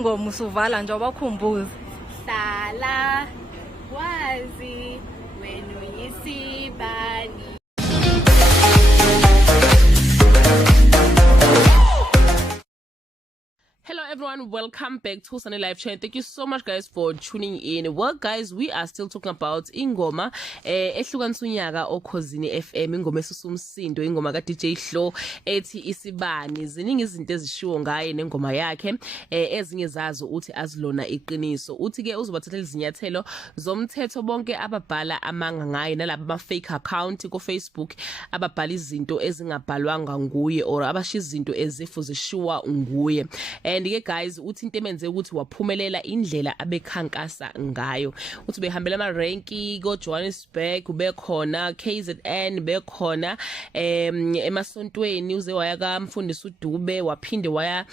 Ngoma usuvala nje abakhumbuza. Hlala wazi wena uyisibani. Hello everyone, welcome back to UKHOZI Live Channel. Thank you so much guys for tuning in. Well guys, we are still talking about ingoma ehlukanisa unyaka UKHOZI FM, ingoma esusumsindo, ingoma ka DJ Hlo ethi isibani. Ziningi izinto ezishiwo ngaye nengoma yakhe, ezinye zazo uthi azilona iqiniso. Uthi ke uzobathathela izinyathelo zomthetho bonke ababhala amanga ngaye nalabo ama fake account ku Facebook ababhala izinto ezingabhalwanga nguye or abashiya izinto ezifu zishiwa nguye. And ke guys uthi into emenze ukuthi waphumelela indlela abekhankasa ngayo. Uthi behambela ama ranki go Johannesburg ubekhona KZN bekhona emasontweni uze waya kaMfundisi uDube waphinde waya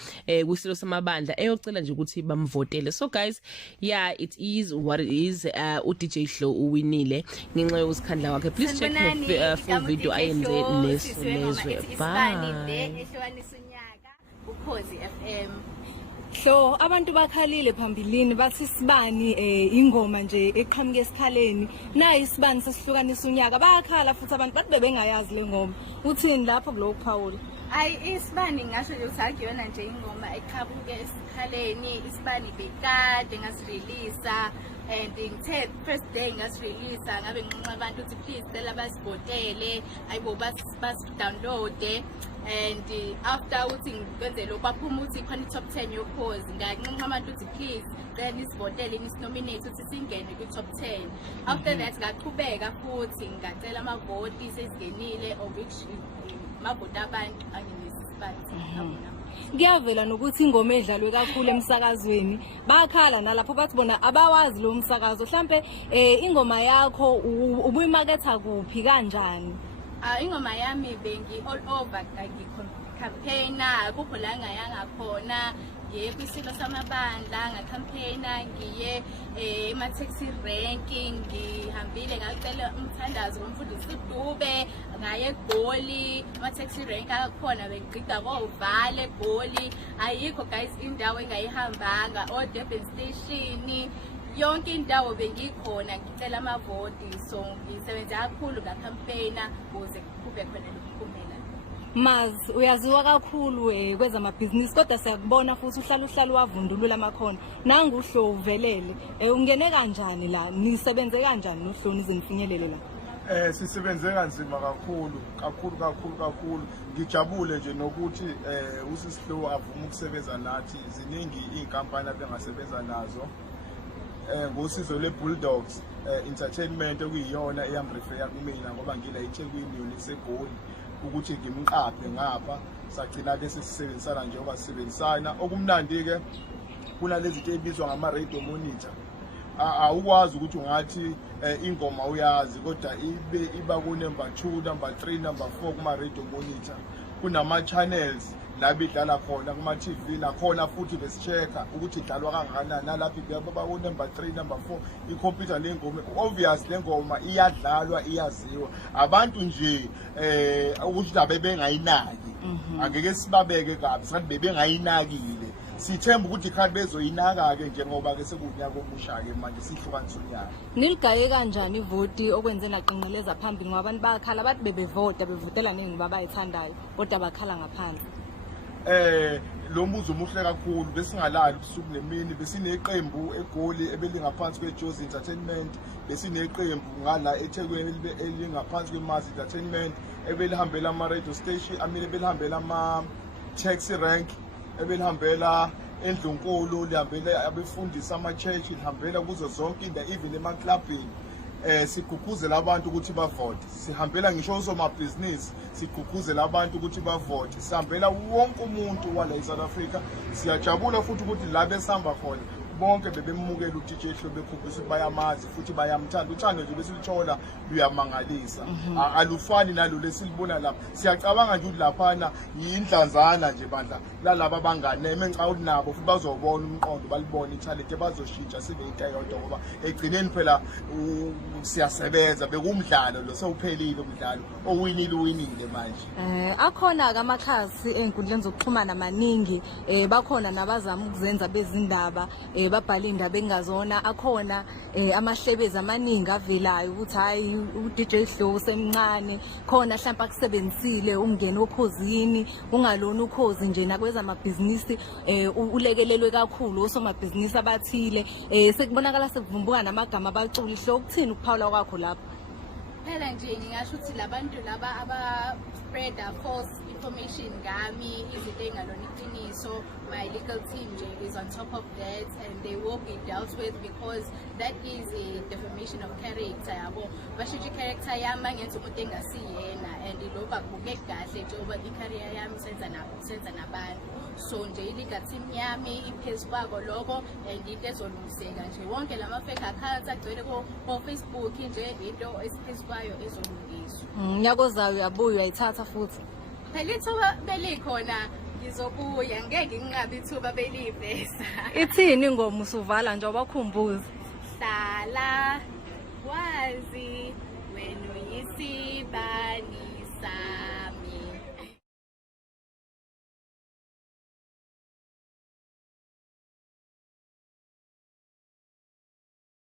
kwisilo samabandla eyocela nje ukuthi bamvotele. So guys, yeah, it is what it is. uDJ Hlo uwinile ngenxa yokusikhandla wakhe. Please check the full video ayenze nesizwe. Bye. UKHOZI FM. So abantu bakhalile phambilini bathi isibani ingoma nje eqhamuke esikhaleni nayi isibani sesihlukanisa unyaka bayakhala futhi abantu bathi bebengayazi le ngoma. Uthini lapho kulo Paul? Ayi isibani ngasho nje ukuthi akuyona nje ingoma eqhamuke esikhaleni. Isibani bekade ngasireleasa and ngithe first day ngasireleasa ngabe nqonqa abantu ukuthi please cela basibotele ayibo bas download. And after uthi ngenze lo baphuma uthi khona top 10 yoKHOZI nganqinqa abantu uthi please then isivotele nisinominate uthi singene ku top 10. After that ngaqhubeka futhi ngacela amavoti sesingenile of which mavoti abantu anginisibani. Ngiyavela nokuthi ingoma edlalwe kakhulu emsakazweni bakhala nalapho bathi bona abawazi lo msakazo mhlambe ingoma yakho ubuyimaketha kuphi kanjani? Ingoma yami bengi all over campaigner kupho la ngayanga khona ngiye kwisilo samabandla ngacampaigner ngiye ema taxi ranking ngihambile ngacela umthandazo kumfundisi uDube ngaye eGoli ama taxi rank akhona bengiqida kovale eGoli ayikho guys indawo engayihambanga o Durban station yonke indawo bengikhona ngicela amavoti so ngisebenza kakhulu ngacampaigner ukuze kube khona ukuphumela. Maz uyaziwa kakhulu kweza amabhizinisi kodwa siyakubona futhi uhlala wavundulula amakhono nangu uHlo uvelele ungene kanjani la nisebenze kanjani noHlo nizinfinyelele la? Sisebenze kanzima kakhulu ngijabule nje nokuthi uSihlo avuma ukusebenza nathi. Ziningi izinkampani abengasebenza nazo ngosizo leBulldogs Entertainment okuyiyona eyamrefer kumina ngoba ngila eThekwini unisegoli ukuthi ngimqaphe ngapha sagcina ke sisebenzisana nje ngoba sisebenzisana. Okumnandi ke kunalezi zinto ebizwa ngama radio monitor. Awukwazi ukuthi ungathi ingoma uyazi kodwa iba ku number 2, number 3, number 4 kuma radio monitor. Kunama channels la bidlala khona kuma TV nakhona futhi besichecka ukuthi idlalwa kangakanani nalapha baba ku number 3, number 4 ikhompyutha lengoma. Obvious lengoma iyadlalwa iyaziwa abantu nje ukuthi abebengayinaki angeke sibabeke kabi sathi bebengayinakile. Sithemba ukuthi khali bezoyinaka ke njengoba ke sekunyaka omusha ke manje sihlukanisa unyaka. Niligaye kanjani ivoti okwenze naqinqeleza phambili ngoba abantu bakhala bathi bevotela nengi babayithandayo kodwa bakhala ngaphandle? Lo mbuzo umuhle kakhulu besingalali ubusuku nemini besineqembu eGoli ebelingaphansi kweJozi Entertainment besineqembu ngala eThekwini elingaphansi kweMazi Entertainment ebelihambela ama radio station amile belihambela ama taxi rank ebelihambela endlunkulu lihambela abefundisa ama church lihambela kuzo zonke indawo even ema clubbing. Sigqugquzela abantu ukuthi bavote. Sihambela ngisho usomabhizinisi sigqugquzela abantu ukuthi bavote. Sihambela wonke umuntu wala eSouth Africa. Siyajabula futhi ukuthi la besihamba khona bonke bebemukela uDJ Hlo bekhombisa ukuthi bayamazi futhi bayamthanda. Uthando nje besilithola luyamangalisa. Alufani nalo lesilibona lapha. Siyacabanga nje ukuthi laphana yindlanzana nje bandla lalaba abangane emenca ukuthi nabo futhi bazobona umqondo balibona italent bazoshintsha sibe into eyodwa ngoba egcineni phela siyasebenza bekumdlalo lo sewuphelile umdlalo owinile manje. Akhona ke amakhasi enkundleni zokuxhumana amaningi bakhona nabazama ukuzenza bezindaba babhala indaba engazona. Akhona amahlebezi amaningi avelayo ukuthi hayi uDJ Hlo semncane khona mhlawumbe akusebenzisile umngeni okhozini ungalona ukhozi nje nakweza amabhizinisi ulekelelwe kakhulu osomabhizinisi abathile sekubonakala sekuvumbuka namagama abaculi. Hlo ukuthini ukuphawula kwakho lapho? Phela nje ngingasho ukuthi labantu laba aba-spread false information ngami izinto ey'ngalona iqiniso. My legal team nje is on top of that and they will be dealt with because that is a defamation of character yabo. Bashintsha i-character yami angenza umuntu engasiyena and lokho akubukeki kahle njengoba i-career yami senza nabantu. So nje i-legal team yami iphezu kwako lokho and into ezolungiseka nje. Wonke lama-fake accounts agcwele ko-Facebook nje into esiphezu kwayo ezolungiswa. Nyakozayo uyabuya uyayithatha futhi? Phela ithuba belikhona ngizobuya ngeke nginqabe ithuba beliveza. Ithini ingoma usuvala nje wabakhumbuza? Hlala wazi wena uyisi